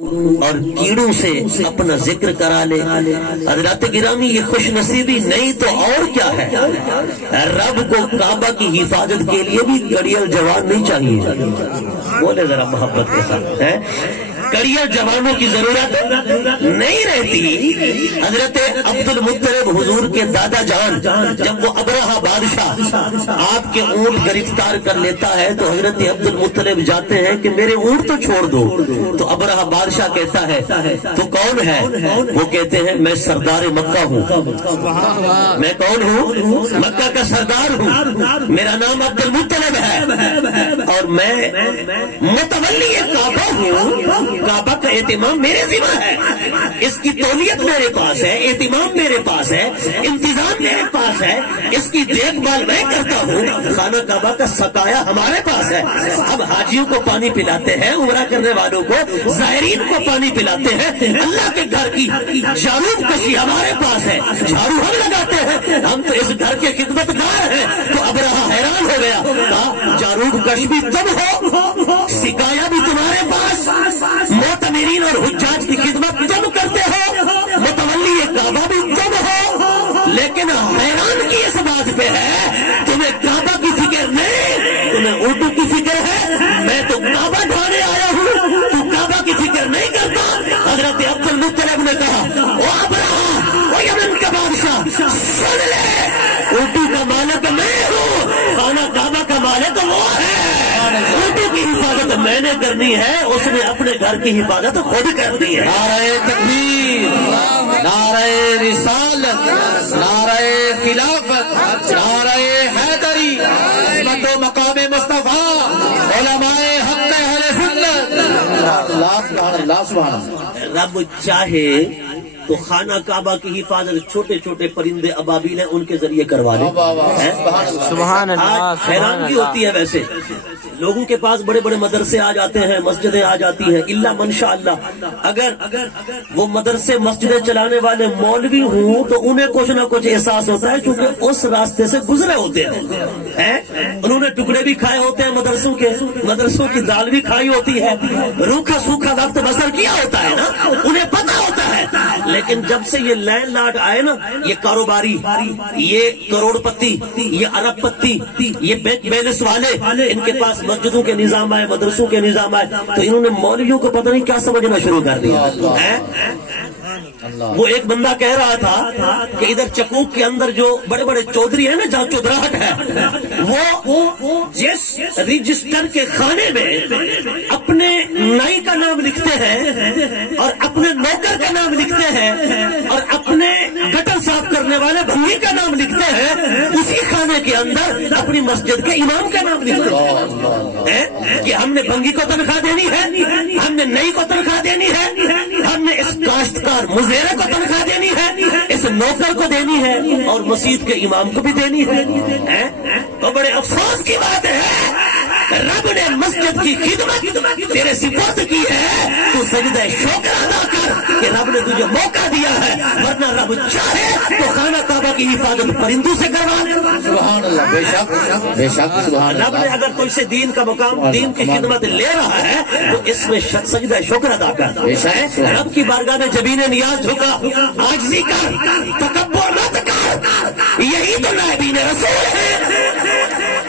اور کیڑوں سے اپنا ذکر کرا لے۔ حضرات گرامی یہ خوش نصیبی نہیں تو اور کیا ہے؟ رب کو کعبہ کی حفاظت کے لیے بھی کڑیل جوان نہیں چاہیے، بولے ذرا محبت کے ساتھ ہے، کڑیل جوانوں کی ضرورت نہیں رہتی۔ حضرت عبد المطلب حضور کے دادا جان جب وہ ابرہہ بادشاہ آپ کے اونٹ گرفتار کر لیتا ہے تو حضرت عبد المطلب جاتے ہیں کہ میرے اونٹ تو چھوڑ دو، تو ابرہہ بادشاہ کہتا ہے تو کون ہے؟ وہ کہتے ہیں میں سردار مکہ ہوں۔ میں کون ہوں؟ مکہ کا سردار ہوں، میرا نام عبد المطلب ہے اور میں متولی کعبہ ہوں۔ کعبہ کا اہتمام میرے ذمہ ہے، اس کی تولیت میرے پاس ہے، اہتمام میرے پاس ہے، انتظام میرے پاس ہے، اس کی دیکھ بھال میں کرتا ہوں۔ خانہ کعبہ کا سقایا ہمارے پاس ہے، اب حاجیوں کو پانی پلاتے ہیں، عمرہ کرنے والوں کو، زائرین کو پانی پلاتے ہیں، اللہ کے گھر کی جاروب کشی ہمارے پاس ہے، جھاڑو ہم لگاتے ہیں، ہم تو اس گھر کے خدمت گار ہیں۔ تو ابرہہ حیران ہو گیا، کہا جاروب کش بھی تم ہو، سکایا بھی تمہارے پاس، معتمرین اور حجاج کی خدمت تم کرتے ہو، متولی کعبہ بھی تم ہو، لیکن حیران کی اس بات پہ ہے تمہیں کعبہ کی فکر نہیں، تمہیں اردو کی فکر ہے، میں تو کعبہ ڈھانے آیا ہوں، تو کعبہ کی فکر نہیں کرتا۔ حضرت عبد المطلب نے کہا او ابرہہ، او یمن کا بادشاہ، سن لے، اردو کا مالک میں ہوں، خانہ کعبہ کا مالک وہ ہے، اردو کی حفاظت میں نے کرنی ہے، اس نے اپنے گھر کی حفاظت خود کرنی ہے۔ نعرہ تکبیر، نعرہ رسالت، نعرہ خلافت، نعرہ حیدری، عظمت و مقام مصطفیٰ، علماء حق اہل سنت۔ اللہ سبحان اللہ۔ رب چاہے تو خانہ کعبہ کی حفاظت چھوٹے چھوٹے پرندے ابابیل ہیں ان کے ذریعے کروا لیں۔ سبحان اللہ۔ آج حیرانگی ہوتی ہے، ویسے لوگوں کے پاس بڑے بڑے مدرسے آ جاتے ہیں، مسجدیں آ جاتی ہیں، الا منشاء اللہ اگر وہ مدرسے مسجدیں چلانے والے مولوی ہوں تو انہیں کچھ نہ کچھ احساس ہوتا ہے، کیونکہ اس راستے سے گزرے ہوتے ہیں، انہوں نے ٹکڑے بھی کھائے ہوتے ہیں مدرسوں کے، مدرسوں کی دال بھی کھائی ہوتی ہے، روکھا سوکھا وقت بسر کیا ہوتا ہے نا، انہیں پتا ہوتا ہے۔ لیکن جب سے یہ لینڈ لارڈ آئے نا، یہ کاروباری، یہ کروڑ پتی، یہ ارب پتی، یہ بینک بیلنس والے، ان کے پاس مسجدوں کے نظام آئے، مدرسوں کے نظام آئے، تو انہوں نے مولویوں کو پتہ نہیں کیا سمجھنا شروع کر دیا۔ وہ ایک بندہ کہہ رہا تھا کہ ادھر چکوک کے اندر جو بڑے بڑے چودھری ہیں نا، جہاں چودراہٹ ہے، وہ جس رجسٹر کے خانے میں اپنے نائی کا نام لکھتے ہیں اور اپنے نوکر کا نام لکھتے ہیں اور اپنے گٹر صاف کرنے والے بھنگی کا نام لکھتے ہیں، اسی خانے کے اندر اپنی مسجد کے امام کا نام لکھتے ہیں کہ ہم نے بھنگی کو تنخواہ دینی ہے، ہم نے نئی کو تنخواہ دینی ہے، ہم نے اس کاشتکار مزیرے کو تنخواہ دینی ہے، اس نوکر کو دینی ہے اور مسجد کے امام کو بھی دینی ہے۔ تو بڑے افسوس کی بات ہے، رب نے مسجد کی خدمت تیرے سپرد کی ہے، تو سجدہ شکر ادا کر کہ رب نے تجھے موقع دیا ہے، ورنہ رب چاہے تو خانہ کعبہ کی حفاظت پرندوں سے کروا لے۔ سبحان اللہ، بے شک بے شک، سبحان اللہ۔ رب نے اگر کوئی سے دین کا مقام، دین کی خدمت لے رہا ہے تو اس میں سجدہ شکر ادا کرتا ہے، رب کی بارگاہ میں جبین نیاز جھکا، عاجزی کر، تکبر مت کر، یہی تو نائبین رسول ہے۔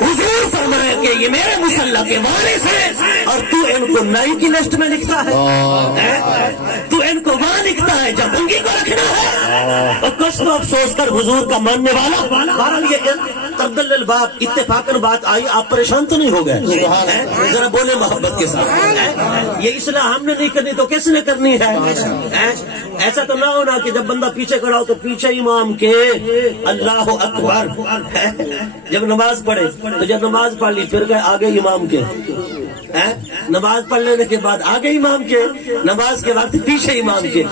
حضور فرمایا کہ یہ میرے مصلی کے وارث ہیں اور تو ان کو نائی کی لسٹ میں لکھتا ہے، تو ان کو وہاں لکھتا ہے جب انگی کو رکھنا ہے۔ اور کچھ تو افسوس کر حضور کا ماننے والا، بہرحال یہ تردل الباب اتفاقاً بات آئی، آپ پریشان تو نہیں ہو گئے؟ ذرا بولے محبت کے ساتھ، یہ اصلاح ہم نے نہیں کرنی تو کس نے کرنی ہے؟ ایسا تو نہ ہونا کہ جب بندہ پیچھے کھڑا ہو تو پیچھے امام کے اللہ اکبر، جب نماز پڑھے تو جب نماز پڑھ لی پھر گئے آگے امام کے، نماز پڑھ لینے کے بعد آگے امام کے، نماز کے وقت پیچھے امام کے۔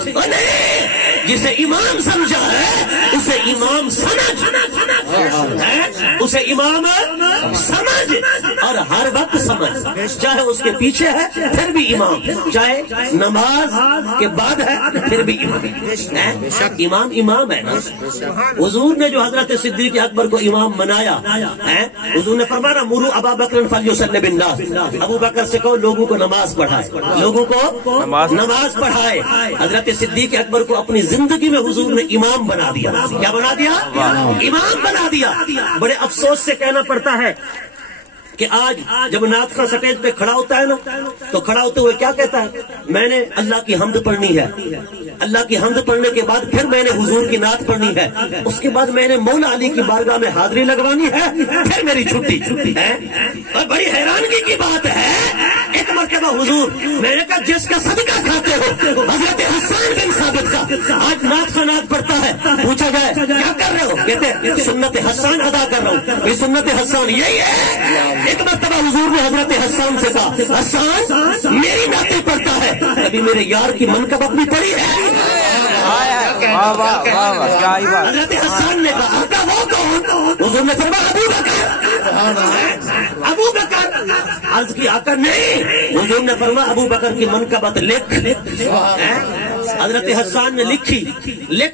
جسے امام سمجھا ہے اسے امام سمجھ، اسے امام سمجھ، اور ہر وقت سمجھ، چاہے اس کے پیچھے ہے پھر بھی امام، چاہے نماز کے بعد ہے پھر بھی امام امام ہے نا۔ حضور نے جو حضرت صدیق اکبر کو امام بنایا، حضور نے فرمایا مرو ابا بکر فلیصلی بالناس، ابو بکر سے کہو لوگوں کو نماز پڑھائے، لوگوں کو نماز پڑھائے۔ حضرت صدیق اکبر کو اپنی زندگی میں حضور نے امام بنا دیا۔ کیا بنا دیا؟ امام بنا دیا۔ بڑے افسوس سے کہنا پڑتا ہے کہ آج جب نعت خواں سٹیج پہ کھڑا ہوتا ہے نا تو کھڑا ہوتے ہوئے کیا کہتا ہے؟ میں نے اللہ کی حمد پڑھنی ہے، اللہ کی حمد پڑھنے کے بعد پھر میں نے حضور کی نعت پڑھنی ہے، اس کے بعد میں نے مولا علی کی بارگاہ میں حاضری لگوانی ہے، پھر میری چھٹی ہے۔ اور بڑی حیرانگی کی بات ہے، ایک مرتبہ حضور، میں نے کہا جس کا صدقہ کھاتے ہو حضرت حسان بن ثابت کا، آج نعت کا نعت پڑھتا ہے، پوچھا جائے کیا کر رہے ہو؟ کہتے سنت حسان ادا کر رہا ہوں۔ یہ سنت حسان یہی ہے۔ ایک مرتبہ حضور نے حضرت حسان سے کہا حسان میری نعتیں پڑھتا ہے، کبھی میرے یار کی منقب اپنی پڑھی ہے؟ حضرت حسان نے کہا آقا وہ کون؟ حضور نے فرمایا ابو بکر۔ ابو بکر عرض کی آقا نہیں، حضور نے فرمایا ابو بکر کی منقبت لکھ۔ حضرت حسان نے لکھ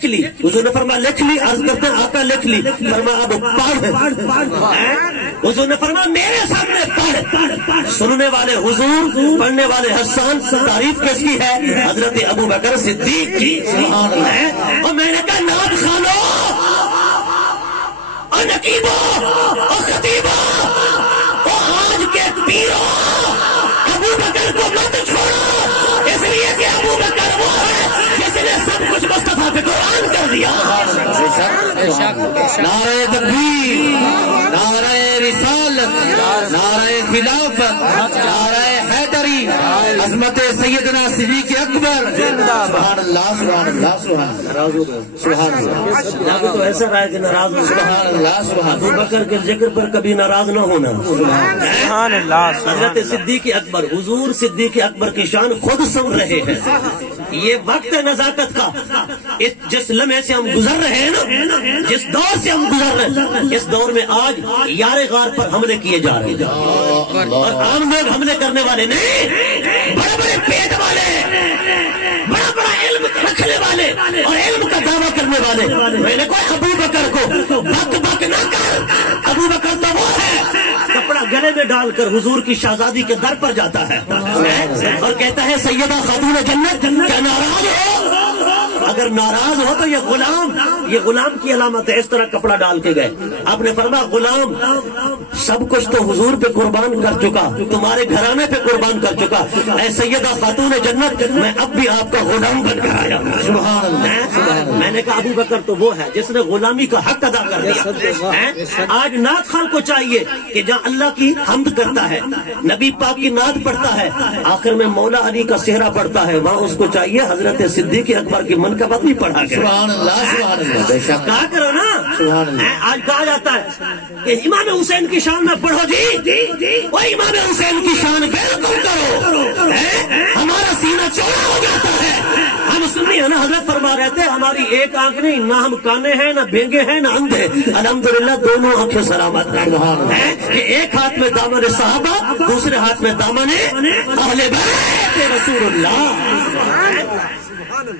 لی، حضور نے فرمایا لکھ لی، عرض کرتے ہیں آقا لکھ لی، فرمایا اب پڑھ۔ حضور نے فرمایا میرے سامنے پڑھ۔ سننے والے حضور، پڑھنے والے حسان، تعریف کس کی ہے؟ حضرت ابو بکر صدیق کی۔ اور میں نے کہا نعت خانو اور نقیبو اور خطیبو اور آج کے پیرو، ابو بکر کو مت چھوڑو، اس لیے کہ ابو بکر وہ ہے جس نے سب کچھ مصطفیٰ پہ قرآن کر دیا۔ نعرہ تکبیر، نعرہ رسالت، نعرہ خلافت، نعرہ حیدری، عظمت سیدنا صدیق اکبر۔ سبحان اللہ، سبحان اللہ، سبحان اللہ۔ تو ایسا رہا ہے کہ ناراض ہو، سبحان اللہ، سبحان ابو بکر کے ذکر پر کبھی ناراض نہ ہونا۔ سبحان اللہ۔ حضرت صدیق اکبر، حضور صدیق اکبر کی شان خود سن رہے ہیں۔ یہ وقت ہے نزاکت کا، جس لمحے سے ہم گزر رہے ہیں نا، جس دور سے ہم گزر رہے ہیں، اس دور میں آج یار غار پر حملے کیے جا رہے ہیں، اور عام لوگ حملے کرنے والے نہیں، بڑے بڑے پیٹ والے، بڑا بڑا علم رکھنے والے اور علم کا دعویٰ کرنے والے۔ میں نے کہا ابو بکر کو بک نہ کر، ابو بکر تو وہ ہے کپڑا گلے میں ڈال کر حضور کی شہزادی کے در پر جاتا ہے اور کہتا ہے سیدہ خاتون جنت، کیا ناراض ہو؟ اگر ناراض ہو تو یہ غلام کی علامت ہے۔ اس طرح کپڑا ڈال کے گئے، آپ نے فرمایا غلام سب کچھ تو حضور پہ قربان کر چکا، تمہارے گھرانے پہ قربان کر چکا، اے سیدہ خاتون جنت میں اب بھی آپ کا غلام بن کر آیا۔ سبحان اللہ۔ میں نے کہا ابو بکر تو وہ ہے جس نے غلامی کا حق ادا کر دیا۔ آج نعت خان کو چاہیے کہ جہاں اللہ کی حمد کرتا ہے، نبی پاک کی نعت پڑھتا ہے، آخر میں مولا علی کا صحرا پڑھتا ہے، وہاں اس کو چاہیے حضرت صدیق اکبر کی منقبت بھی پڑھا کرے۔ سبحان اللہ، سبحان اللہ، بے شک کہا کرو نا۔ سبحان اللہ۔ آج کہا جاتا ہے کہ امام حسین کی شان میں پڑھو جی، وہ امام حسین کی شان بالکل کرو، ہمارا سینہ چوڑا ہو جاتا ہے۔ ہم سنی ہے نا، حضرت فرما رہے تھے ہماری ایک آنکھ نہیں، نہ ہم کانے ہیں، نہ بینگے ہیں، نہ اندھے، الحمدللہ دونوں آنکھیں سلامت ہیں۔ کہ ایک ہاتھ میں دامن صحابہ، دوسرے ہاتھ میں دامن اہل بیت رسول اللہ۔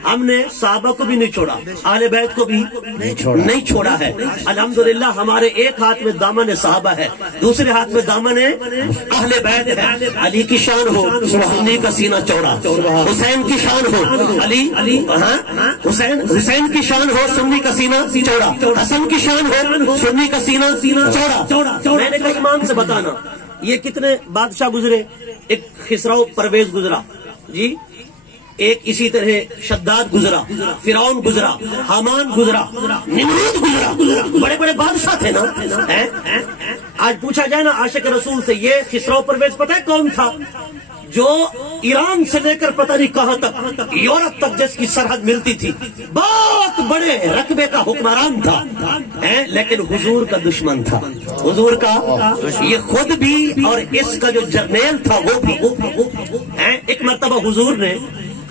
ہم نے صحابہ کو بھی نہیں چھوڑا، اہل بیت کو بھی نہیں چھوڑا ہے۔ الحمدللہ ہمارے ایک ہاتھ میں دامن صحابہ ہے، دوسرے ہاتھ میں دامن اہل بیت ہے۔ علی کی شان ہو، سنی کا سینہ چوڑا، حسین کی شان ہو، علی حسین کی شان ہو، سنی کا سینہ چوڑا، حسن کی شان ہو، سنی کا سینہ چوڑا۔ میں نے کہا امام سے بتانا یہ کتنے بادشاہ گزرے، ایک خسرو پرویز گزرا جی، ایک اسی طرح شداد گزرا، فرعون گزرا، حامان گزرا، نمرود گزرا، بڑے بڑے بادشاہ تھے نا۔ آج پوچھا جائے نا عاشق رسول سے، یہ خسرو پرویز پتہ ہے کون تھا؟ جو ایران سے لے کر پتہ نہیں کہاں تک، یورپ تک جس کی سرحد ملتی تھی، بہت بڑے رقبے کا حکمران تھا، لیکن حضور کا دشمن تھا، حضور کا یہ خود بھی اور اس کا جو جرنیل تھا وہ بھی۔ ایک مرتبہ حضور نے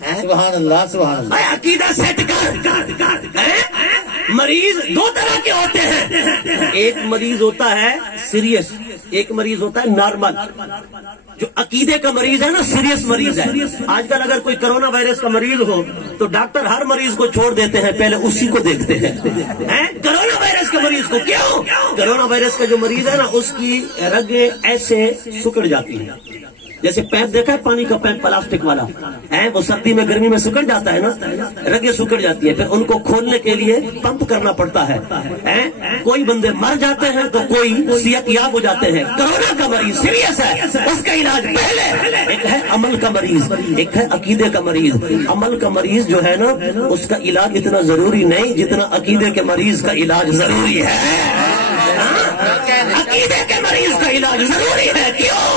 سبحان اللہ سبحان اللہ. عقیدہ سیٹ کر. مریض دو طرح کے ہوتے ہیں. ایک مریض ہوتا ہے سیریس, ایک مریض ہوتا ہے نارمل. جو عقیدے کا مریض ہے نا, سیریس مریض ہے. آج کل اگر کوئی کرونا وائرس کا مریض ہو تو ڈاکٹر ہر مریض کو چھوڑ دیتے ہیں, پہلے اسی کو دیکھتے ہیں. کرونا وائرس کے مریض کو. کیوں؟ کرونا وائرس کا جو مریض ہے نا, اس کی رگیں ایسے سکڑ جاتی ہیں. جیسے پیپ دیکھا ہے پانی کا پیپ پلاسٹک والا, وہ سردی میں گرمی میں سکڑ جاتا ہے نا, رگیں سکڑ جاتی ہے. پھر ان کو کھولنے کے لیے پمپ کرنا پڑتا ہے. کوئی بندے مر جاتے ہیں تو کوئی صحت یاب ہو جاتے ہیں. کرونا کا مریض سیریس ہے, اس کا علاج پہلے. ایک ہے عمل کا مریض, ایک ہے عقیدے کا مریض. عمل کا مریض جو ہے نا, اس کا علاج اتنا ضروری نہیں جتنا عقیدے کے مریض کا علاج ضروری ہے. عقیدے کے مریض کا علاج ضروری ہے. کیوں؟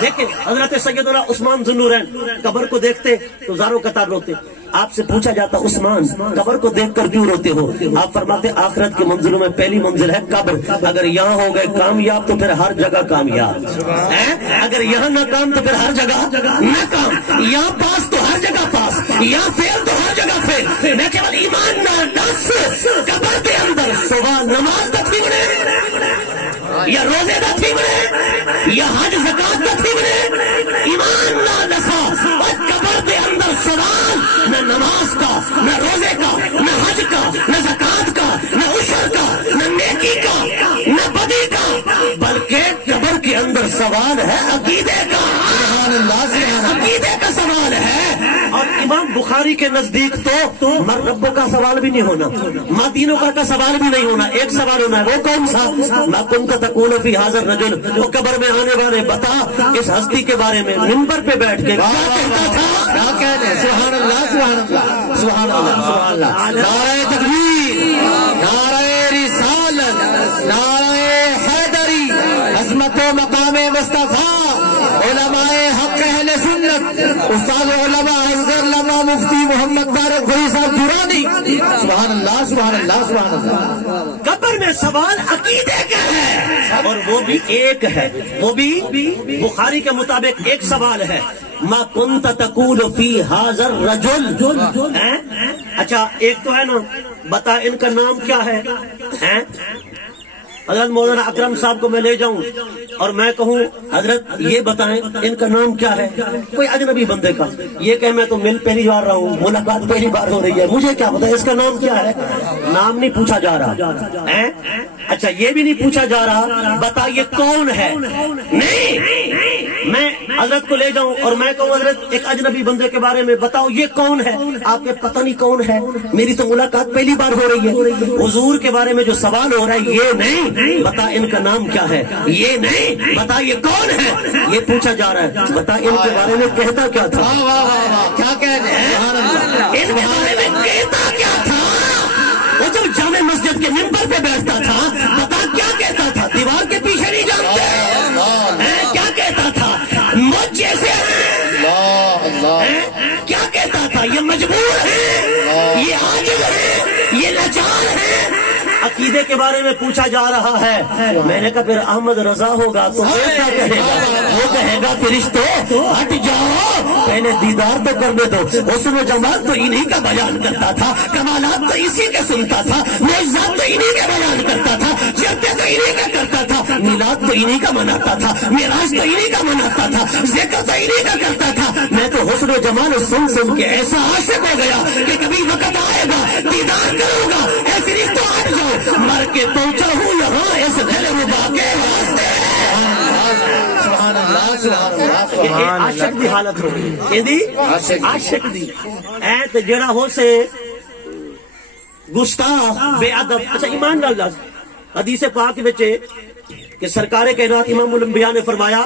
دیکھیں حضرت سیدنا عثمان ذو النورین قبر کو دیکھتے تو زاروں قطار روتے. آپ سے پوچھا جاتا, عثمان قبر کو دیکھ کر کیوں روتے ہو؟ آپ فرماتے آخرت کی منزلوں میں پہلی منزل ہے قبر. اگر یہاں ہو گئے کامیاب تو پھر ہر جگہ کامیاب. اگر یہاں ناکام تو پھر ہر جگہ ناکام. یہاں پاس تو ہر جگہ پاس, یہاں فیل تو ہر جگہ فیل. میں کیول ایمان نہ دس قبر کے اندر صبح نماز دا تھی بنے, یا روزے دا تھی بنے, یا حج زکات دا تھی بنے. ایمان نہ دسا اور قبر کے اندر سوال نہ نماز کا, نہ روزے کا, نہ حج کا, نہ زکات کا, نہ عشر کا, نہ نیکی کا, نہ بدی کا, بلکہ قبر کے اندر سوال ہے عقیدے کا. عقیدے کا سوال ہے. اور امام بخاری کے نزدیک تو مر ربوں کا سوال بھی نہیں ہونا, ماں دینوں کا سوال بھی نہیں ہونا. ایک سوال ہونا ہے, وہ کون سا؟ ما کنت تقول فی ھذا الرجل. وہ قبر میں آنے والے بتا اس ہستی کے بارے میں منبر پہ بیٹھ کے کیا کہتا تھا؟ کیا کہتے ہیں؟ سبحان اللہ سبحان اللہ سبحان اللہ سبحان اللہ. نعرہ تکبیر, نعرہ رسالت, نعرہ حیدری, عظمت و مقام مصطفیٰ, علماء حق اہل سنت, استاد علماء حضرت علامہ مفتی محمد بارک غنی صاحب درانی. سبحان اللہ سبحان اللہ سبحان اللہ. قبر میں سوال عقیدے کا ہے, اور وہ بھی ایک ہے, وہ بھی بخاری کے مطابق ایک سوال ہے. ما کنت تقول فی ھذا الرجل. اچھا ایک تو ہے نا, بتا ان کا نام کیا ہے. حضرت مولانا اکرم صاحب کو میں لے جاؤں اور میں کہوں حضرت یہ بتائیں ان کا نام کیا ہے, کوئی اجنبی بندے کا, یہ کہ میں تو مل پہلی بار رہا ہوں, ملاقات پہلی بار ہو رہی ہے, مجھے کیا پتا اس کا نام کیا ہے. نام نہیں پوچھا جا رہا. اچھا یہ بھی نہیں پوچھا جا رہا بتا یہ کون ہے. نہیں, میں حضرت کو لے جاؤں اور میں کہوں حضرت ایک اجنبی بندے کے بارے میں بتاؤ یہ کون ہے. آپ کے پتہ نہیں کون ہے, میری تو ملاقات پہلی بار ہو رہی ہے. حضور کے بارے میں جو سوال ہو رہا ہے یہ نہیں, بتا ان کا نام کیا ہے, یہ نہیں بتا یہ کون ہے, یہ پوچھا جا رہا ہے. بتا ان کے بارے میں کہتا کیا تھا. کیا کہتے ہیں؟ ان کے بارے میں کہتا کیا تھا. وہ جب جامع مسجد کے منبر پہ بیٹھتا تھا بتا کیا کہتا تھا. دیوار کے پیچھے نہیں جانتے کیا کہتا تھا. مجھ جیسے کیا کہتا تھا. یہ مجبور ہے, یہ عاجز ہے, یہ لاچار ہے. عقیدے کے بارے میں پوچھا جا رہا ہے. میں نے کہا پھر احمد رضا ہوگا تو وہ کیا کہے گا. وہ کہے گا فرشتوں ہٹ جاؤ, پہلے دیدار تو کرنے دو. حسن و جمال تو انہی کا بیان کرتا تھا, کمالات تو اسی کے سنتا تھا, معجزات تو انہی کے بیان کرتا تھا, جرتے تو انہی کا کرتا تھا, میلاد تو انہی کا مناتا تھا, معراج تو انہی کا مناتا تھا, ذکر تو انہی کا کرتا تھا. میں تو حسن و جمال سن سن کے ایسا عاشق ہو گیا کہ کبھی وقت آئے گا دیدار کروں گا. اے فرشتوں ہٹ جاؤ, مر کے پہنچا ہوں یہاں اس دل ربا کے واسطے. عاشق دی حالت ہو گئی, عاشق دی تو جڑا ہو سے گستاخ بے ادب. اچھا ایمان نال حدیث پاک وچ کہ سرکار کائنات امام الانبیاء نے فرمایا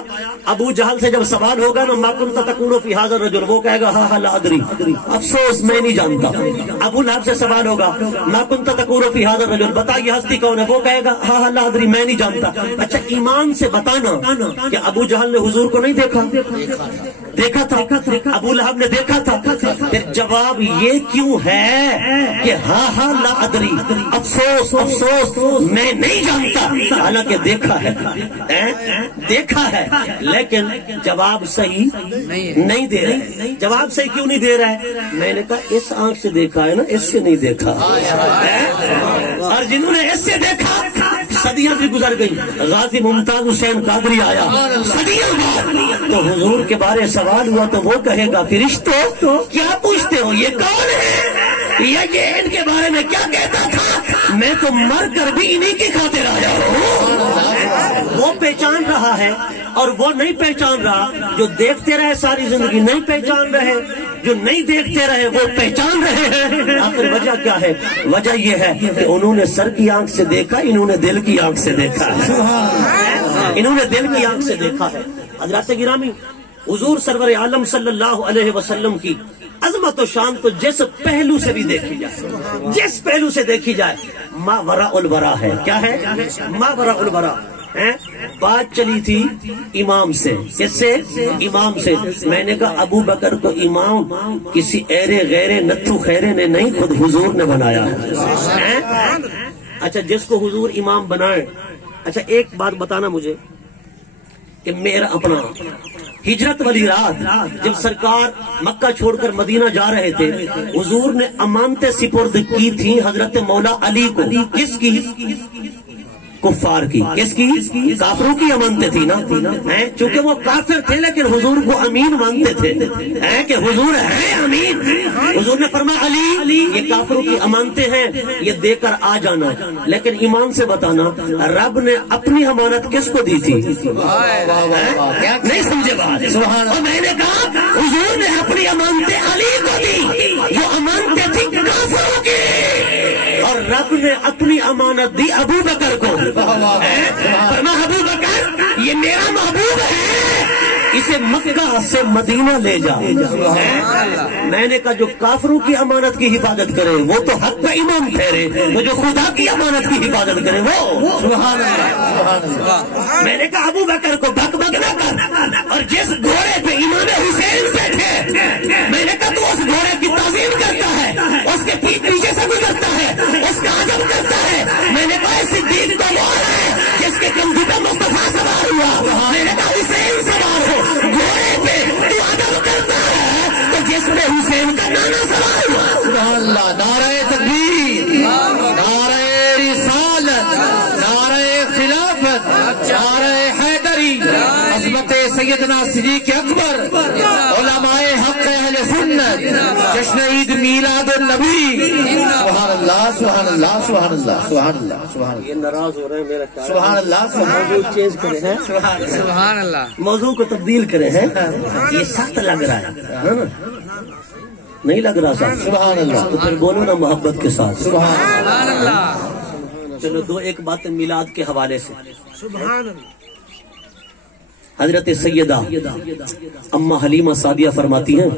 ابو جہل سے جب سوال ہوگا نا ما کنت تقول فی ھذا الرجل, وہ کہے گا ہاں لا ادری, افسوس میں نہیں جانتا. ابو لہب سے سوال ہوگا ما کنت تقول فی ھذا الرجل, بتا یہ ہستی کون ہے, وہ کہے گا ہاں لا ادری میں نہیں جانتا. اچھا ایمان سے بتانا کہ ابو جہل نے حضور کو نہیں دیکھا, دیکھا تھا، ابو لہب نے دیکھا تھا، پھر جواب یہ کیوں ہے کہ ہاں لا ادری، افسوس افسوس میں نہیں جانتا، حالانکہ دیکھا ہے لیکن جواب صحیح نہیں دے رہے۔ جواب صحیح کیوں نہیں دے رہا ہے؟ میں نے کہا اس آنکھ سے دیکھا ہے نا، اس سے نہیں دیکھا، اور جنہوں نے اس سے دیکھا صدیاں بھی گزر گئی۔ غازی ممتاز حسین قادری آیا صدیوں بعد، تو حضور کے بارے سوال ہوا تو وہ کہے گا فرشتوں کیا پوچھتے ہو، یہ کون ہے، یہ ان کے بارے میں کیا کہتا تھا، میں تو مر کر بھی انہیں کی خاطر آیا ہوں۔ وہ پہچان رہا ہے اور وہ نہیں پہچان رہا، جو دیکھتے رہے ساری زندگی نہیں پہچان رہے، جو نہیں دیکھتے رہے وہ پہچان رہے ہیں۔ آخر وجہ کیا ہے؟ وجہ یہ ہے کہ انہوں نے سر کی آنکھ سے دیکھا، انہوں نے دل کی آنکھ سے دیکھا ہے، انہوں نے دل کی آنکھ سے دیکھا ہے۔ حضرات گرامی، حضور سرور عالم صلی اللہ علیہ وسلم کی عظمت و شان تو جس پہلو سے بھی دیکھی جائے، جس پہلو سے دیکھی جائے، ما وراء الورا ہے۔ کیا ہے؟ ما وراء الورا۔ بات چلی تھی امام سے، کس سے؟ امام سے۔ میں نے کہا ابو بکر کو امام کسی ایرے غیرے نتھو خیرے نے نہیں، خود حضور نے بنایا ہے۔ اچھا جس کو حضور امام بنائے، اچھا ایک بات بتانا مجھے کہ میرا اپنا ہجرت والی رات جب سرکار مکہ چھوڑ کر مدینہ جا رہے تھے، حضور نے امانتیں سپرد کی تھی حضرت مولا علی کو۔ کس کی؟ کفار کی۔ کس کی؟ کافروں کی امانتیں تھی نا، چونکہ وہ کافر تھے لیکن حضور کو امین مانتے تھے کہ حضور ہے امین۔ حضور نے فرمایا علی یہ کافروں کی امانتیں ہیں، یہ دے کر آ جانا، لیکن ایمان سے بتانا رب نے اپنی امانت کس کو دی تھی؟ نہیں سمجھے بات؟ اور میں نے کہا حضور نے اپنی امانتیں علی کو دی، جو امانتیں تھی کافروں کی، اور رب نے اپنی امانت دی ابو بکر کو۔ فرمایا ابو بکر یہ میرا محبوب ہے، اسے مکہ سے مدینہ لے جا۔ میں نے کہا جو کافروں کی امانت کی حفاظت کرے وہ تو حق کا امام ٹھہرے، وہ جو خدا کی امانت کی حفاظت کرے وہ سبحان اللہ۔ میں نے کہا ابو بکر کو بک بک نہ کر، اور جس گھوڑے پہ امام حسین پہ تھے میں نے کہا تو اس گھوڑے کی تعظیم کرتا ہے، اس کے پیچھے سے گزرتا ہے، اس کا ادب کرتا ہے۔ میں نے کہا صدیق تو وہ ہے جس کے کندھے پہ مصطفیٰ سوار ہوا، میں نے کہا حسین سوار ہو گھوڑے پہ، تو ادب کرتا ہے تو جس میں حسین کا نانا سوار ہوا۔ سبحان اللہ۔ نعرہ تکبیر، نعرہ رسالت، نعرہ خلافت، نعرہ حیدری، عظمت سیدنا صدیق اکبر، علماء حق اہل سنت، جشن عید میلاد النبی۔ سبحان اللہ سبحان اللہ سبحان اللہ سبحان اللہ سبحان اللہ۔ یہ ناراض ہو رہے ہیں میرا خیال، سبحان اللہ موضوع چینج کرے ہیں، سبحان اللہ، موضوع کو تبدیل کرے ہیں۔ یہ سخت لگ رہا ہے نا؟ نہیں لگ رہا صاحب؟ سبحان اللہ۔ تو پھر بولو نا محبت کے ساتھ سبحان اللہ۔ چلو دو ایک باتیں میلاد کے حوالے سے۔ سبحان اللہ۔ حضرت سیدہ اما حلیمہ سعدیہ فرماتی ہیں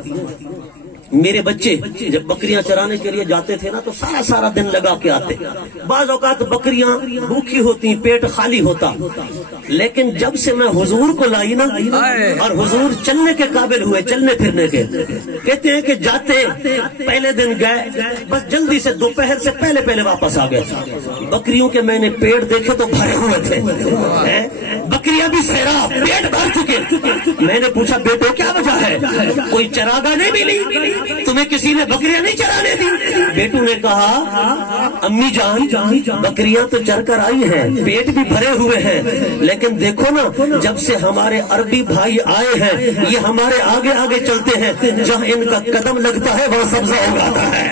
میرے بچے جب بکریاں چرانے کے لیے جاتے تھے نا تو سارا سارا دن لگا کے آتے، بعض اوقات بکریاں بھوکی ہوتی، پیٹ خالی ہوتا، لیکن جب سے میں حضور کو لائی نا اور حضور چلنے کے قابل ہوئے، چلنے پھرنے کے، کہتے ہیں کہ جاتے پہلے دن گئے بس جلدی سے دوپہر سے پہلے پہلے واپس آ گئے، بکریوں کے میں نے پیٹ دیکھے تو بھرے ہوئے تھے، بکریاں بھی سیراب پیٹ بھر چکے۔ میں نے پوچھا بیٹو کیا وجہ ہے؟ کوئی چراگاہ نہیں ملی؟ تمہیں کسی نے بکریاں نہیں چرانے دی؟ بیٹو نے کہا امی جان بکریاں تو چر کر آئی ہیں، پیٹ بھی بھرے ہوئے ہیں، لیکن دیکھو نا جب سے ہمارے عربی بھائی آئے ہیں یہ ہمارے آگے آگے چلتے ہیں، جہاں ان کا قدم لگتا ہے وہاں سبزہ اگاتا ہے،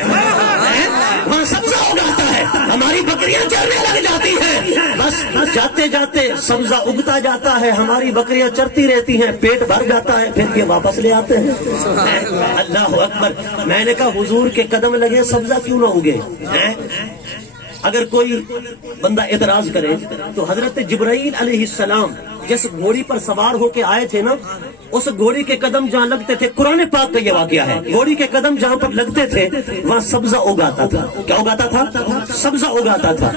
وہاں سبزہ اگاتا ہے، ہماری بکریاں چرنے لگ جاتی ہیں، بس جاتے جاتے سبزہ اگتا جاتا ہے، ہماری بکریاں چرتی رہتی ہیں، پیٹ بھر جاتا ہے، پھر یہ واپس لے آتے ہیں۔ اللہ اکبر۔ میں نے کہا حضور کے قدم لگے سبزہ کیوں نہ اگے؟ اگر کوئی بندہ اعتراض کرے تو حضرت جبرائیل علیہ السلام جس گھوڑی پر سوار ہو کے آئے تھے نا، اس گھوڑی کے قدم جہاں لگتے تھے، قرآن پاک کا یہ واقعہ ہے، گھوڑی کے قدم جہاں پر لگتے تھے وہاں سبزہ اگاتا تھا۔ کیا اگاتا تھا؟ سبزہ اگاتا تھا۔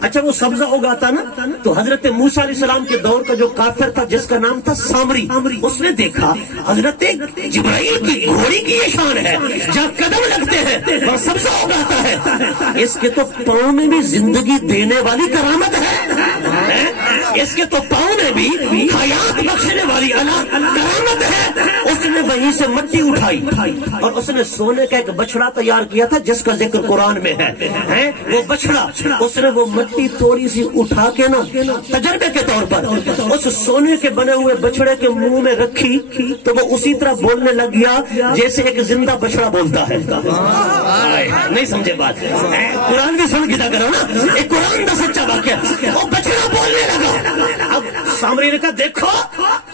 اچھا وہ سبزہ اگاتا نا، تو حضرت موسیٰ علیہ السلام کے دور کا جو کافر تھا جس کا نام تھا سامری، اس نے دیکھا حضرت جبرائیل کی گھوڑی کی یہ شان ہے، جہاں قدم لگتے ہیں اور سبزہ اگاتا ہے، اس کے تو پاؤں میں بھی زندگی دینے والی کرامت ہے، اس کے تو پاؤں میں بھی حیات بخشنے والی کرامت ہے۔ اس نے وہیں سے مٹی اٹھائی اور اس نے سونے کا ایک بچڑا تیار کیا تھا جس کا ذکر قرآن میں ہے، وہ بچڑا، اس نے وہ مٹی تھوڑی سی اٹھا کے نا تجربے کے طور پر اس سونے کے بنے ہوئے بچڑے کے منہ میں رکھی تو وہ اسی طرح بولنے لگ گیا جیسے ایک زندہ بچڑا بولتا ہے۔ نہیں سمجھے بات؟ قرآن بھی سمجھ گیا کرو نا، ایک قرآن کا سچا واقعہ، وہ بچڑا بولنے لگا۔ اب سامری نے کہا دیکھو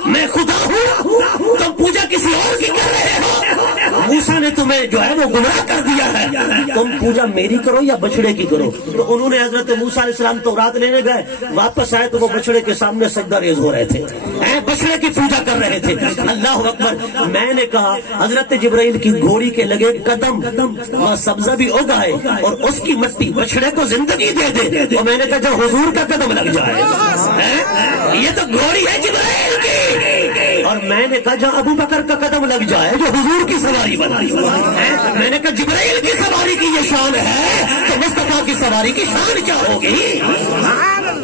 میں خدا ہوں، تم پوجا کسی اور کی کر رہے ہو، موسیٰ نے تمہیں جو ہے وہ گمراہ کر دیا ہے، تم پوجا میری کرو یا بچڑے کی کرو۔ تو انہوں نے حضرت موسیٰ علیہ السلام تورات لینے گئے، واپس آئے تو وہ بچڑے کے سامنے سجدہ ریز ہو رہے تھے، بچڑے کی پوجا کر رہے تھے۔ اللہ اکبر۔ میں نے کہا حضرت جبرائیل کی گھوڑی کے لگے قدم وہاں سبزہ بھی اگائے اور اس کی مٹی بچڑے کو زندگی دے دے، اور میں نے کہا جب حضور کا قدم لگ جائے، یہ تو گھوڑی ہے جبرائیل کی، اور میں نے کہا جہاں ابو بکر کا قدم لگ جائے جو حضور کی سواری بنائی، میں نے کہا جبرائیل کی سواری کی یہ شان ہے تو مصطفیٰ کی سواری کی شان کیا ہوگی؟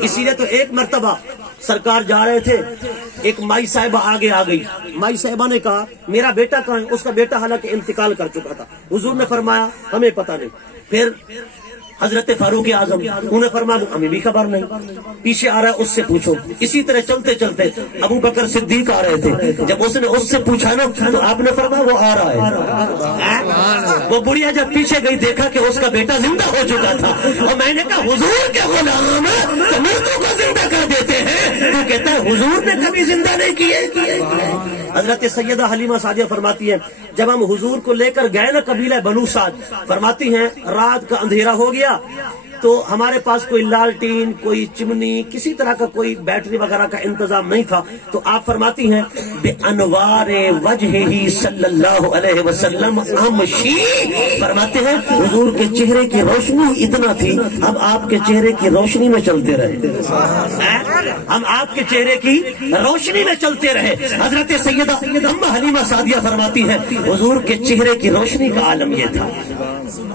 اسی لیے تو ایک مرتبہ سرکار جا رہے تھے، ایک مائی صاحبہ آگے آ گئی، مائی صاحبہ نے کہا میرا بیٹا کہاں ہے؟ اس کا بیٹا حالانکہ انتقال کر چکا تھا۔ حضور نے فرمایا ہمیں پتہ نہیں۔ پھر حضرت فاروق اعظم انہوں نے فرمایا ہمیں بھی خبر نہیں، پیچھے آ رہا ہے اس سے پوچھو۔ اسی طرح چلتے چلتے ابو بکر صدیق آ رہے تھے، جب اس نے اس سے پوچھا نا تو آپ نے فرمایا وہ آ رہا ہے۔ وہ بڑھیا جب پیچھے گئی دیکھا کہ اس کا بیٹا زندہ ہو چکا تھا، اور میں نے کہا حضور کے غلام تو مردوں کو زندہ کر دیتے ہیں، تو کہتا ہے حضور نے کبھی زندہ نہیں کیے۔ حضرت سیدہ حلیمہ سعدیہ فرماتی ہیں جب ہم حضور کو لے کر گئے نا قبیلہ بنو سعد، فرماتی ہیں رات کا اندھیرا ہو گیا تو ہمارے پاس کوئی لالٹین، کوئی چمنی، کسی طرح کا کوئی بیٹری وغیرہ کا انتظام نہیں تھا، تو آپ فرماتی ہیں بِأَنْوَارِ وَجْهِهِ صلی اللہ علیہ وسلم امشی، فرماتے ہیں حضور کے چہرے کی روشنی اتنا تھی ہم آپ کے چہرے کی روشنی میں چلتے رہے، ہم آپ کے چہرے کی روشنی میں چلتے رہے۔ حضرت سیدہ اماں حلیمہ سعدیہ فرماتی ہیں حضور کے چہرے کی روشنی کا عالم یہ تھا۔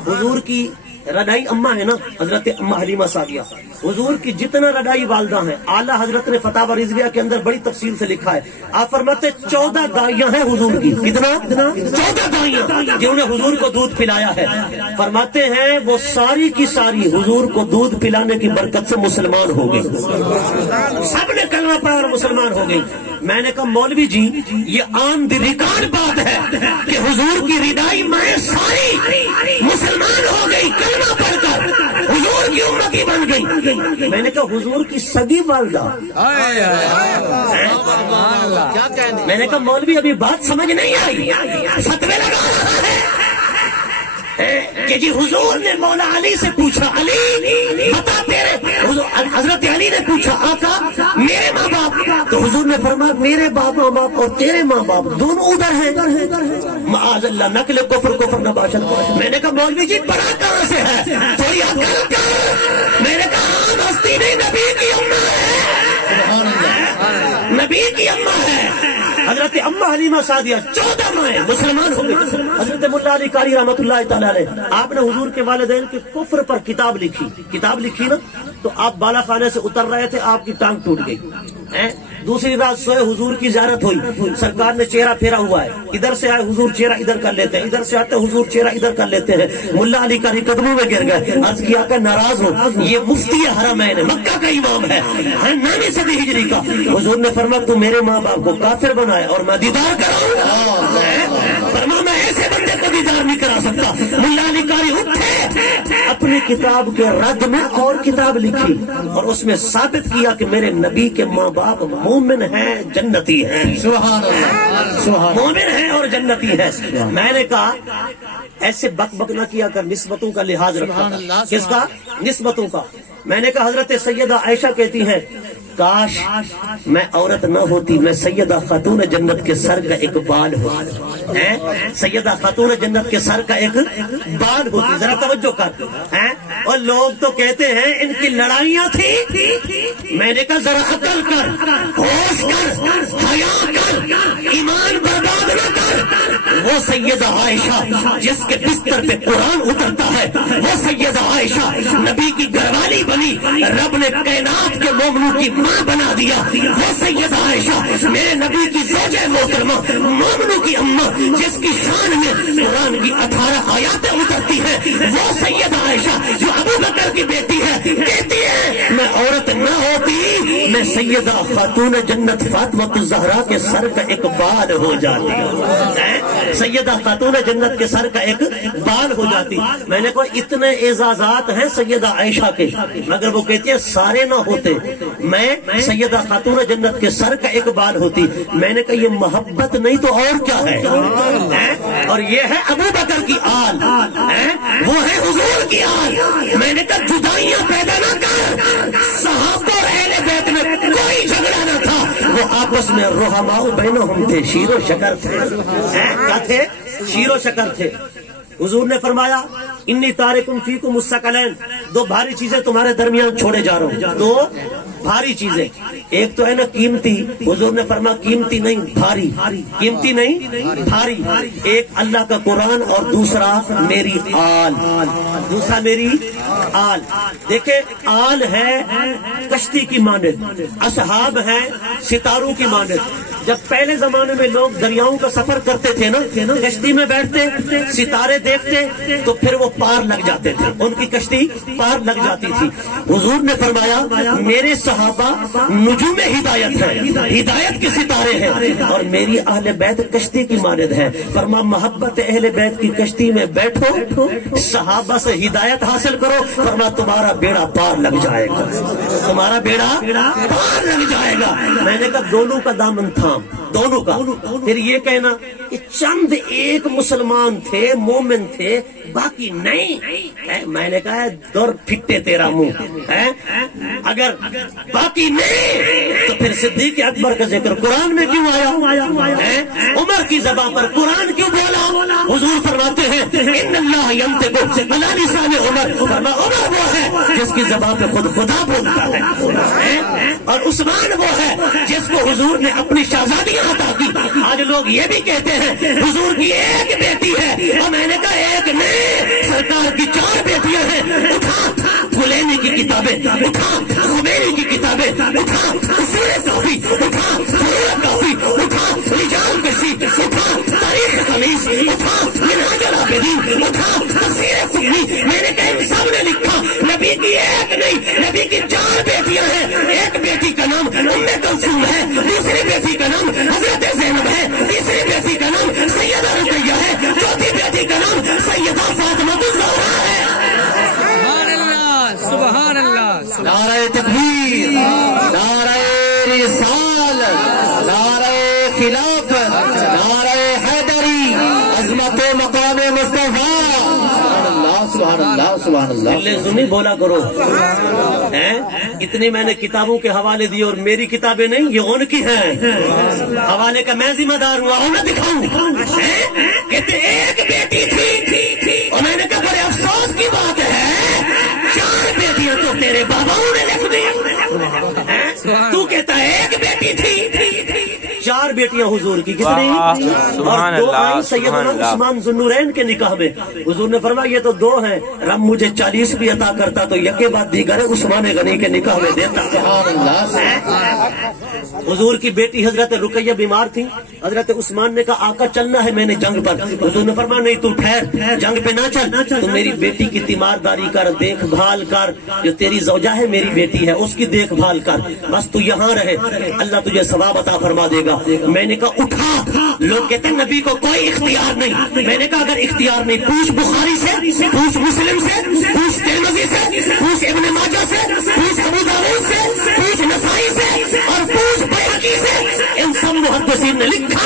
حضور کی رڈائی اماں ہے نا حضرت اماں حلیمہ سعدیہ، حضور کی جتنا رڈائی والدہ ہیں، اعلیٰ حضرت نے فتاوی رضویہ کے اندر بڑی تفصیل سے لکھا ہے، آپ فرماتے 14 دائیاں ہیں حضور کی، کتنا؟ 14 دائیاں جنہوں نے حضور کو دودھ پلایا ہے۔ فرماتے ہیں وہ ساری کی ساری حضور کو دودھ پلانے کی برکت سے مسلمان ہو گئی، سب نے کلمہ پڑھا اور مسلمان ہو گئی۔ میں نے کہا مولوی جی یہ آن دی ریکارڈ بات ہے کہ حضور کی رڈائی مائیں ساری مسلمان ہو گئی کلمہ پڑھ کر، حضور کی امتی بن گئی۔ میں نے کہا حضور کی سگی والدہ، میں نے کہا مولوی ابھی بات سمجھ نہیں آئی، فتوے لگا رہا ہے کہ جی حضور نے مولا علی سے پوچھا علی بتا تیرے، حضرت علی نے پوچھا آقا میرے ماں باپ، تو حضور نے فرمایا میرے باپ ماں باپ اور تیرے ماں باپ دونوں ادھر ہیں، معاذ اللہ نقل کفر نباشت۔ میں نے کہا مولوی جی پڑھا کہاں سے ہے، تھوڑی عقل کر۔ میں نے کہا عام ہستی نہیں، نبی کی اماں ہے، نبی کی اماں ہے۔ حضرت اماں حلیمہ سعدیہ 14 مائیں مسلمان ہو گئی۔ حضرت ملا علی قاری رحمۃ اللہ تعالی علیہ آپ نے حضور کے والدین کے کفر پر کتاب لکھی نا، تو آپ بالا خانے سے اتر رہے تھے، آپ کی ٹانگ ٹوٹ گئی۔ دوسری رات سوئے حضور کی زیارت ہوئی، سرکار نے چہرہ پھیرا ہوا ہے، ادھر سے آئے حضور چہرہ ادھر کر لیتے ہیں، ادھر سے آتے حضور چہرہ ادھر کر لیتے ہیں۔ ملا علی قاری قدموں میں گر گئے، عرض کیا کہ ناراض ہو، یہ مفتی حرمین مکہ کا امام ہے، 9ویں صدی ہجری کا۔ حضور نے فرمایا تو میرے ماں باپ کو کافر بنایا اور میں دیدار کراؤں، فرمایا میں ایسے بندے کو دیدار نہیں کرا سکتا۔ ملا علی قاری اٹھے، اپنی کتاب کے رد میں اور کتاب لکھی اور اس میں ثابت کیا کہ میرے نبی کے ماں باپ مومن ہیں، جنتی ہیں، سبحان اللہ، مومن ہیں اور جنتی ہیں۔ میں نے کہا ایسے بک بک نہ کیا کر، نسبتوں کا لحاظ رکھا۔ کس کا؟ نسبتوں کا۔ میں نے کہا حضرت سیدہ عائشہ کہتی ہیں کاش میں عورت نہ ہوتی، میں سیدہ خاتون جنت کے سر کا ایک بال ہوتی، سیدہ خاتون جنت کے سر کا ایک بال ہوتی۔ ذرا توجہ کر، اور لوگ تو کہتے ہیں ان کی لڑائیاں تھی، میں نے کہا ذرا عقل کر، ہوش کر، حیا کر، ایمان برباد نہ کر۔ وہ سیدہ عائشہ جس کے بستر پہ قرآن اترتا ہے، وہ سیدہ عائشہ نبی کی گھر والی بنی، رب نے کائنات کے مومنوں کی ماں بنا دیا۔ وہ سیدہ عائشہ میرے نبی کی زوجہ محترمہ، مومنوں کی اماں، جس کی شان میں قرآن کی 18 آیاتیں اترتی ہیں، وہ سیدہ عائشہ جو ابو بکر کی بیٹی ہے، کہتی ہے میں عورت نہ ہوتی، میں سیدہ خاتون جنت فاطمہ الزہرا کے سر کا ایک بال ہو جاتی، سیدہ خاتون جنت کے سر کا ایک بال ہو جاتی۔ میں نے کہا اتنے اعزازات ہیں سیدہ عائشہ کے، مگر وہ کہتی ہے سارے نہ ہوتے، میں سیدہ خاتون جنت کے سر کا ایک بال ہوتی۔ میں نے کہا یہ محبت نہیں تو اور کیا ہے، اور یہ ہے ابو بکر کی آل، وہ ہے حضور کی آل۔ میں نے کہا جدائیاں پیدا نہ کر، صحابہ اور اہل بیت میں کوئی جھگڑا نہ تھا، وہ آپس میں رحماء بینہم تھے، شیر و شکر تھے، کیا تھے؟ شیر و شکر تھے۔ حضور نے فرمایا انی تارکم فیکم الثقلین، دو بھاری چیزیں تمہارے درمیان چھوڑے جا رہا ہوں، دو بھاری چیزیں، ایک تو ہے نا قیمتی، حضور نے فرمایا قیمتی نہیں بھاری، قیمتی نہیں بھاری، ایک اللہ کا قرآن اور دوسرا میری آل، دوسرا میری آل۔ دیکھیں آل ہے کشتی کی مانند، اصحاب ہیں ستاروں کی مانند۔ جب پہلے زمانے میں لوگ دریاؤں کا سفر کرتے تھے نا، کشتی میں بیٹھتے، ستارے دیکھتے تو پھر وہ پار لگ جاتے تھے، ان کی کشتی پار لگ جاتی تھی۔ حضور نے فرمایا میرے صحابہ نجوم ہدایت ہے، ہدایت کے ستارے ہیں، اور میری اہل بیت کشتی کی مانند ہے۔ فرما محبت اہل بیت کی کشتی میں بیٹھو، صحابہ سے ہدایت حاصل کرو، فرما تمہارا بیڑا پار لگ جائے گا، تمہارا بیڑا پار لگ جائے گا۔ میں نے کہا دونوں کا دامن تھام، دونوں کا۔ پھر یہ کہنا کہ چند ایک مسلمان تھے، مومن تھے، باقی نہیں، میں نے کہا دور پھٹے تیرا منہ، اگر باقی نہیں تو پھر صدیق اکبر کا ذکر قرآن میں کیوں آیا؟ عمر کی زبان پر قرآن کیوں بولا؟ حضور فرماتے ہیں ان اللہ ینطق علی لسان عمر، فرما عمر وہ ہے جس کی زبان پہ خود خدا بولتا ہے، اور عثمان وہ ہے جس کو حضور نے اپنی شہزادیاں عطا کی۔ آج لوگ یہ بھی کہتے ہیں حضور کی ایک بیٹی ہے، اور میں نے کہا ایک نہیں، سرکار کی 4 بیٹیاں ہیں۔ اٹھا کلینی کی کتابیں، اٹھا خمینی کی کتابیں، اٹھا اصول کافی، اٹھا فروع کافی، اٹھا رجال کشی، اٹھا تاریخ خمیس، اٹھا منہاج العابدین، اٹھا تفسیر قرطبی۔ میں نے کہا ان سب نے لکھا نبی کی ایک نہیں، نبی کی 4 بیٹیاں ہیں۔ ایک بیٹی کا نام ام کلثوم ہے، دوسری بیٹی کا نام حضرت زینب ہے، تیسری بیٹی کا نام سیدہ رقیہ ہے، چوتھی بیٹی کا نام سیدہ فاطمہ الزہرا ہے۔ سبحان اللہ، سبحان اللہ، نعرہ تکبیر، نعرہ رسالت، نعرہ خلافت، نعرہ حیدری، عظمت مقام مصطفیٰ۔ سبحان اللہ، سبحان اللہ۔ دل سنی بولا کرو، اتنی میں نے کتابوں کے حوالے دیے، اور میری کتابیں نہیں، یہ ان کی ہیں، حوالے کا میں ذمہ دار ہوں، آؤ نہ دکھاؤں۔ کہتے ایک بیٹی تھی، اور میں نے کہا بڑے افسوس کی بات ہے 4 بیٹیاں تو تیرے باباؤں نے لکھ دی، تو کہتا ہے ایک بیٹی تھی۔ 4 بیٹیاں حضور کی، کتنی؟ اور 2 آئیں سیدنا عثمان ذو النورین کے نکاح میں۔ حضور نے فرمایا یہ تو 2 ہیں، رب مجھے 40 بھی عطا کرتا تو یکے بعد دیگر عثمان غنی کے نکاح میں دیتا۔ حضور کی بیٹی حضرت رقیہ بیمار تھی، حضرت عثمان نے کہا آقا چلنا ہے میں نے جنگ پر۔ حضور نے فرمایا نہیں تو ٹھہر، جنگ پہ نہ چل، تو میری بیٹی کی تیمارداری کر، دیکھ بھال کر، جو تیری زوجہ ہے میری بیٹی ہے اس کی دیکھ بھال کر، بس تو یہاں رہے، اللہ تجھے ثواب عطا فرما دے گا۔ میں نے کہا اٹھا، لوگ کہتے ہیں نبی کو کوئی اختیار نہیں، میں نے کہا اگر اختیار نہیں پوچھ بخاری سے، پوچھ مسلم سے، پوچھ ترمذی سے، پوچھ ابن ماجہ سے، پوچھ ابو داؤد سے، پوچھ نسائی سے، اور پوچھ بیہقی سے۔ ان سب محدثین نے لکھا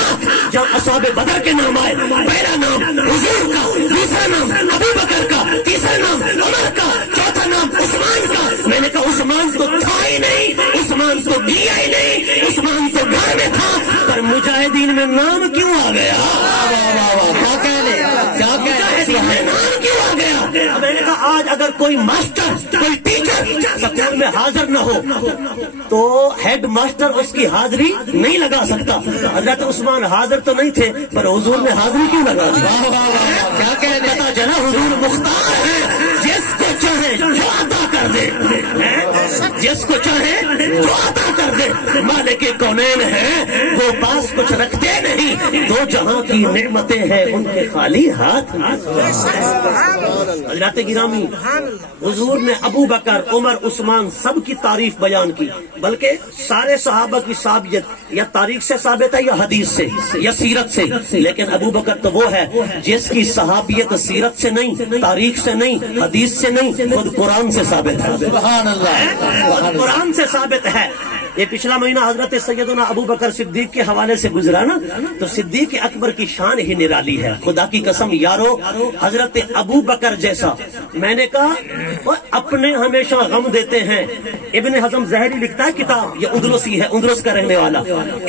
جب اصحاب بدر کے نام آئے، پہلا نام حضور کا، دوسرا نام ابو بکر کا، تیسرا نام عمر کا، چوتھا نام عثمان کا۔ میں نے کہا عثمان تو تھا ہی نہیں، عثمان تو گیا ہی نہیں، عثمان تو گھر میں تھا، پر مجاہدین میں نام کیوں آ گیا؟ کیا کہنے مجاہدین میں نام کیوں آ گیا؟ میں نے کہا آج اگر کوئی ماسٹر، کوئی ٹیچر سکول میں حاضر نہ ہو تو ہیڈ ماسٹر اس کی حاضری نہیں لگا سکتا۔ حضرت عثمان حاضر تو نہیں تھے پر حضور نے حاضری کیوں لگا دی؟ کیا کہنے پتا چلا حضور مختار ہے، جس کو چاہے جو عطا کر دے، جس کو چاہے جو عطا کر دے۔ مالک کونین ہے، وہ پاس کچھ رکھتے نہیں، دو جہاں کی نعمتیں ہیں ان کے خالی ہاتھ۔ حضرات گرامی، حضور نے ابو بکر، عمر، عثمان سب کی تعریف بیان کی، بلکہ سارے صحابہ کی صحابیت یا تاریخ سے ثابت ہے یا حدیث سے یا سیرت سے، لیکن ابو بکر تو وہ ہے جس کی صحابیت سیرت سے نہیں، تاریخ سے نہیں، حدیث سے نہیں، خود قرآن سے ثابت ہے۔ سبحان اللہ، خود قرآن سے ثابت ہے۔ یہ پچھلا مہینہ حضرت سیدنا ابو بکر صدیق کے حوالے سے گزرا نا، تو صدیق اکبر کی شان ہی نرالی ہے۔ خدا کی قسم یارو، حضرت ابو بکر جیسا، میں نے کہا وہ اپنے ہمیشہ غم دیتے ہیں۔ ابن حزم ظاہری لکھتا ہے کتاب، یہ اندلسی ہے، اندلس کا رہنے والا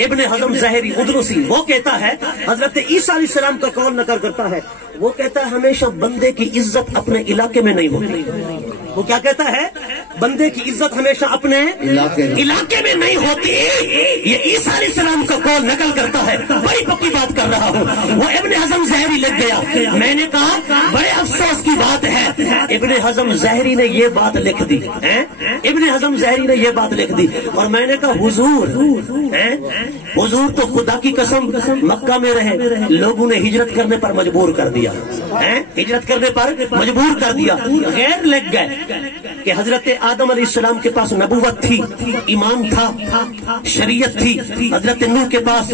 ابن حزم ظاہری اندلسی، وہ کہتا ہے حضرت عیسیٰ علیہ السلام کا قول نقل کرتا ہے، وہ کہتا ہے ہمیشہ بندے کی عزت اپنے علاقے میں نہیں ہوتی۔ وہ کیا کہتا ہے؟ بندے کی عزت ہمیشہ اپنے علاقے میں نہیں ہوتی۔ یہ عیسیٰ علیہ السلام کا قول نقل کرتا ہے، بڑی پکی بات کر رہا ہوں۔ وہ ابن حزم ظاہری لکھ گیا، میں نے کہا بڑے افسوس کی بات ہے ابن حزم ظاہری نے یہ بات لکھ دی، ابن حزم ظاہری نے یہ بات لکھ دی، اور میں نے کہا حضور تو خدا کی قسم مکہ میں رہے، لوگوں نے ہجرت کرنے پر مجبور کر دیا، ہجرت کرنے پر مجبور کر دیا، غیر لگ گئے کہ حضرت آدم علیہ السلام کے پاس نبوت تھی، ایمان تھا، شریعت تھی، حضرت نوح کے پاس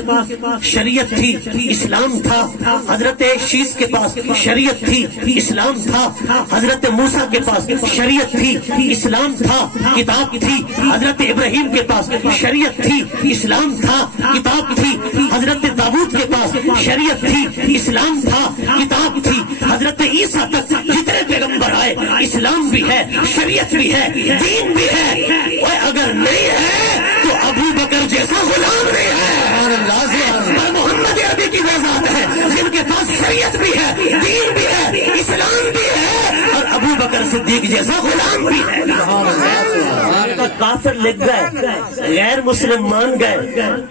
شریعت تھی، اسلام تھا، حضرت شیس کے پاس شریعت تھی، اسلام تھا، حضرت موسیٰ کے پاس شریعت تھی، اسلام تھا، کتاب تھی، حضرت ابراہیم کے پاس شریعت تھی، اسلام تھا، کتاب تھی، حضرت داؤد کے پاس شریعت تھی، اسلام تھا، کتاب تھی، حضرت عیسیٰ تک جتنے پیغمبر آئے اسلام بھی ہے، شریعت بھی ہے، دین بھی ہے، اور اگر نہیں ہے تو ابو بکر جیسا غلام نہیں ہے۔ اور محمد عربی کی وہ ذات ہے جن کے پاس شریعت بھی ہے، دین بھی ہے، اسلام بھی ہے، اور ابو بکر صدیق جیسا غلام بھی ہے۔ کافر لکھ گئے، غیر مسلم مان گئے،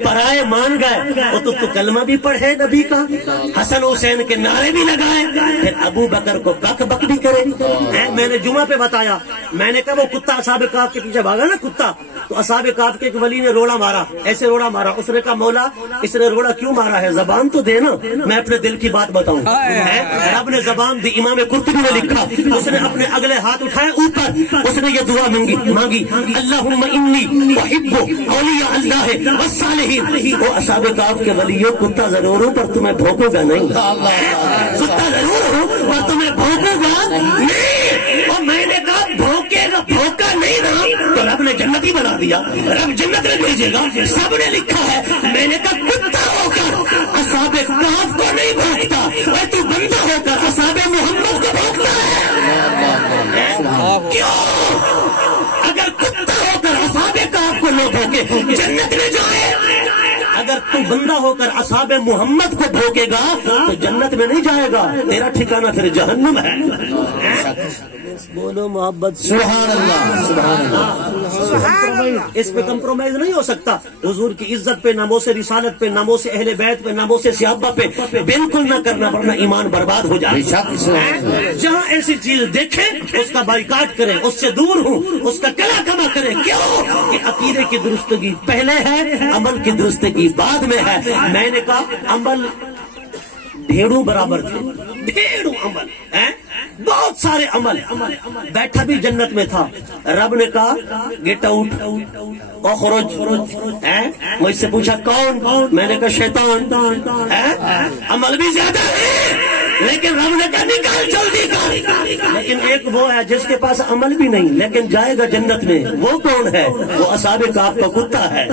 پرائے مان گئے، وہ تو کلمہ بھی پڑھے نبی کا، حسن حسین کے نعرے بھی لگائے، پھر ابو بکر کو بک بک بھی کرے۔ میں نے جمعہ پہ بتایا، میں نے کہا وہ کتا اصحاب کہف کے پیچھے بھاگا نا کتا، تو اصحاب کہف کے ایک ولی نے روڑا مارا، ایسے روڑا مارا، اس نے کہا مولا اس نے روڑا کیوں مارا ہے، زبان تو دینا میں اپنے دل کی بات بتاؤں۔ رب نے زبان دی، امام قرطبی نے لکھا، اس نے اپنے اگلے ہاتھ اٹھائے اوپر، اس نے یہ دعا مانگی، اللہم انی احب اولیاء اللہ والصالحین۔ وہ اصحاب کہف کے ولیوں، کتا ضرور ہوں پر تمہیں بھونکوں گا نہیں، کتا ضرور ہوں پر تمہیں بھونکوں گا نہیں۔ اور میں نے کہا بھونکا نہیں رہا تو رب نے جنت ہی بنا دیا، رب جنت میں بھیجے گا، سب نے لکھا ہے۔ میں نے کہا کتا ہو کر اصحاب کہف کو نہیں بھونکتا، اور تو بندہ ہو کر اصحاب محمد کو بھونکتا ہے، کیوں؟ اگر کتا ہو کر اصحاب کہف کو نہ بھونکے جنت میں جائے، اگر تو بندہ ہو کر اصحاب محمد کو بھونکے گا تو جنت میں نہیں جائے گا، تیرا ٹھکانہ پھر جہنم ہے۔ بولو محبت سبحان اللہ، سبحان اللہ۔ اس پہ کمپرومائز نہیں ہو سکتا۔ حضور کی عزت پہ، ناموس رسالت پہ، ناموس اہل بیت پہ، ناموس صحابہ پہ بالکل نہ کرنا، ورنہ ایمان برباد ہو جائے۔ جہاں ایسی چیز دیکھیں اس کا بائیکاٹ کریں، اس سے دور ہوں، اس کا کلا کما کریں۔ کیوں کہ عقیدے کی درستگی پہلے ہے، عمل کی درستگی بعد میں ہے۔ میں نے کہا عمل ڈھیڑوں برابر تھے، ڈھیڑوں عمل ہیں، بہت سارے عمل، بیٹھا بھی جنت میں تھا، رب نے کہا گیٹ آؤٹ اخرج، مجھ سے پوچھا کون، میں نے کہا شیطان، عمل بھی زیادہ ہے لیکن رب نے کہا نکال جلدی کر۔ لیکن ایک وہ ہے جس کے پاس عمل بھی نہیں لیکن جائے گا جنت میں، وہ کون ہے؟ وہ اصحاب کہف کا کتا ہے۔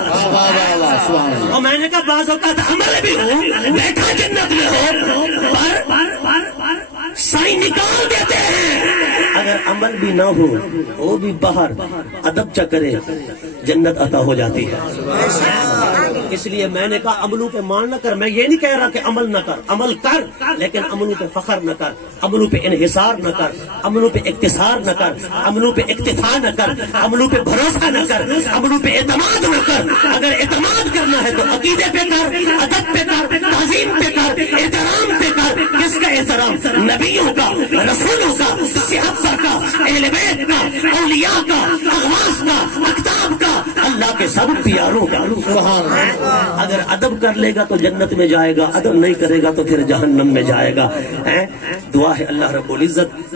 اور میں نے کہا بعض اوقات عمل بھی ہو، بیٹھا جنت میں ہو، پر سائی نکال دیتے ہیں، اگر عمل بھی نہ ہو وہ بھی باہر ادب چا کرے جنت عطا ہو جاتی ہے. اس لیے میں نے کہا عملوں پہ مان نہ کر. میں یہ نہیں کہہ رہا کہ عمل نہ کر، عمل کر، لیکن عملوں پہ فخر نہ کر، عملوں پہ انحصار نہ کر، عملوں پہ اقتصار نہ کر، عملوں پہ اکتفا نہ کر، عملوں پہ بھروسہ نہ کر، عملوں پہ اعتماد نہ کر. اگر اعتماد کرنا ہے تو عقیدے پہ کر، ادب پہ کر، تعظیم پہ کر، احترام پہ کر. کس کا احترام؟ نبیوں کا، رسولوں کا، صحابہ کا، اہل بیت کا، اولیاء کا، اغواث کا، اقطاب کا، اللہ کے سب پیاروں کا. سبحان اللہ. اگر ادب کر لے گا تو جنت میں جائے گا، ادب نہیں کرے گا تو پھر جہنم میں جائے گا. دعا ہے اللہ رب العزت